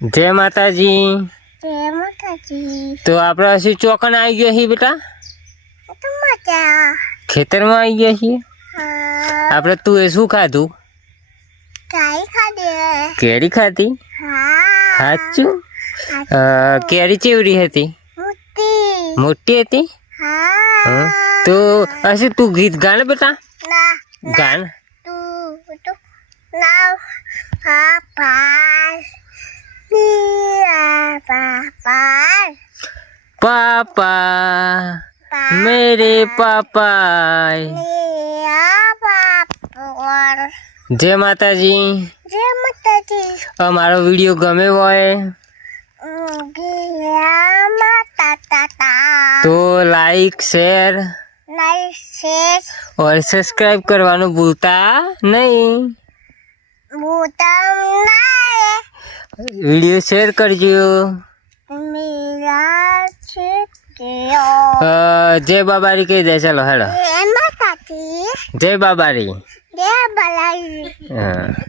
जय माता जी। जय माता जी। तो आप चौकन आई गया ही बेटा तो मजा खेतर में आई गया ही। हाँ आप तू ए शू खाधु काई खा दे केरी खाती हाँ हाचू केरी चेवड़ी हती मुट्ठी मोटी हती हाँ तो ऐसे तू गीत गाना बेटा ना गाना तू ना पापा मेरा पापा पापा मेरे पापा मेरा पापा। जय माता जी। जय माता जी। हमारो वीडियो गमे होय जय माता ता तो लाइक शेयर और सब्सक्राइब करवानो भूलता नहीं। भूतम नाय वीडियो शेयर करजो। मेरा छिटियो जय बाबारी कह दे चलो हेलो जय माता दी जय बाबारी जय बालाजी। हाँ।